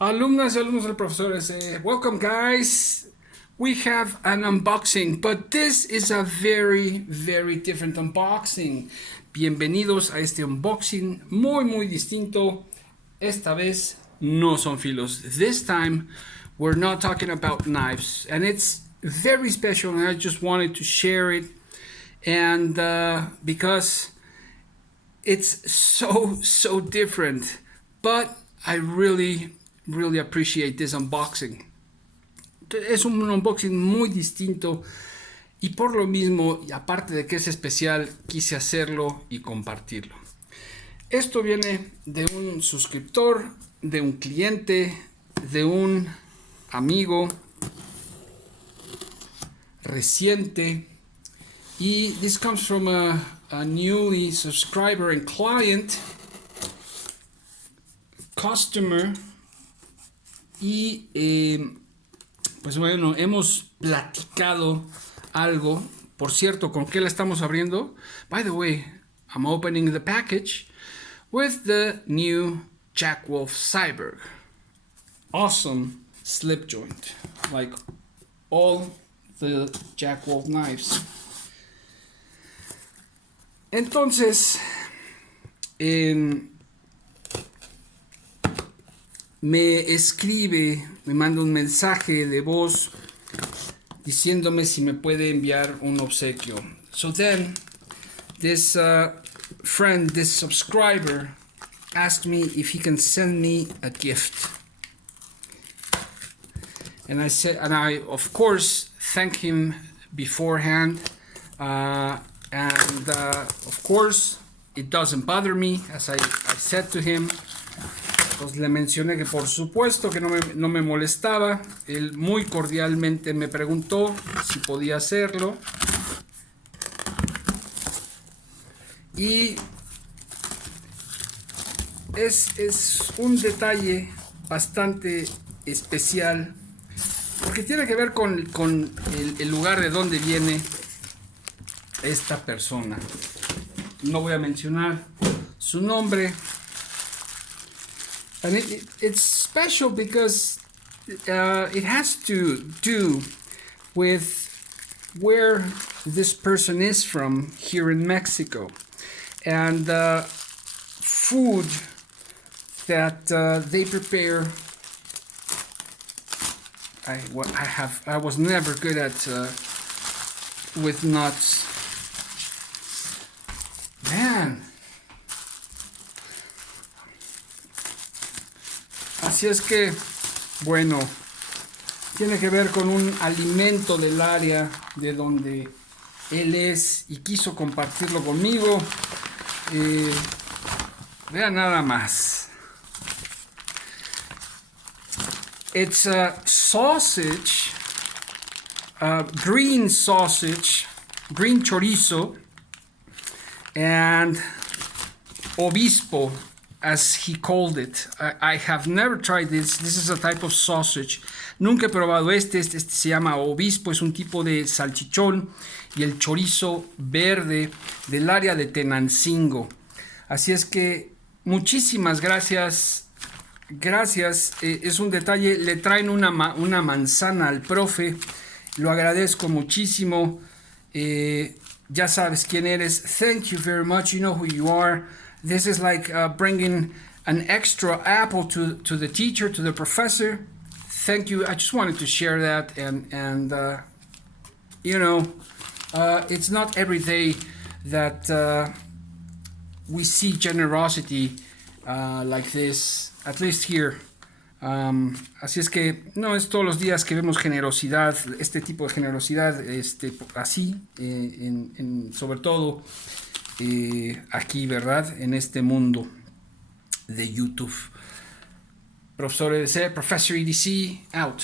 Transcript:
Alumnas y alumnos del profesor, welcome guys. We have an unboxing, but this is a very different unboxing. Bienvenidos a este unboxing muy distinto. Esta vez no son filos. This time we're not talking about knives, and it's very special, and I just wanted to share it, and because it's so different, but I really appreciate this unboxing. Es un unboxing muy distinto y por lo mismo, y aparte de que es especial, quise hacerlo y compartirlo. Esto viene de un suscriptor, de un cliente, de un amigo reciente, y this comes from a newly subscriber and client, customer. Y pues bueno, hemos platicado algo. Por cierto, ¿con qué la estamos abriendo? By the way, I'm opening the package with the new Jack Wolf Cyber. Awesome slip joint, like all the Jack Wolf knives. Entonces, me escribe, me manda un mensaje de voz diciéndome si me puede enviar un obsequio. So then, this friend, this subscriber, asked me if he can send me a gift. And I said, and I of course thank him beforehand, and of course it doesn't bother me, as I said to him. Pues le mencioné que por supuesto que no me molestaba. Él muy cordialmente me preguntó si podía hacerlo. Y es un detalle bastante especial porque tiene que ver con el lugar de donde viene esta persona. No voy a mencionar su nombre. And it's special because it has to do with where this person is from here in Mexico, and food that they prepare. I was never good at with nuts. Man. Así es que, bueno, tiene que ver con un alimento del área de donde él es y quiso compartirlo conmigo. Vean nada más. It's a sausage, green sausage, green chorizo, and obispo, as he called it. I have never tried this. This is a type of sausage. Nunca he probado este se llama obispo, es un tipo de salchichón, y el chorizo verde del área de Tenancingo. Así es que muchísimas gracias. Gracias, es un detalle. Le traen una manzana al profe. Lo agradezco muchísimo. Ya sabes quién eres. Thank you very much. You know who you are. This is like bringing an extra apple to the teacher, to the professor. Thank you. I just wanted to share that, and you know, it's not every day that we see generosity like this, at least here. Así es que no es todos los días que vemos generosidad, este tipo de generosidad, así, sobre todo aquí, ¿verdad? En este mundo de YouTube. Profesor EDC, Professor EDC, out.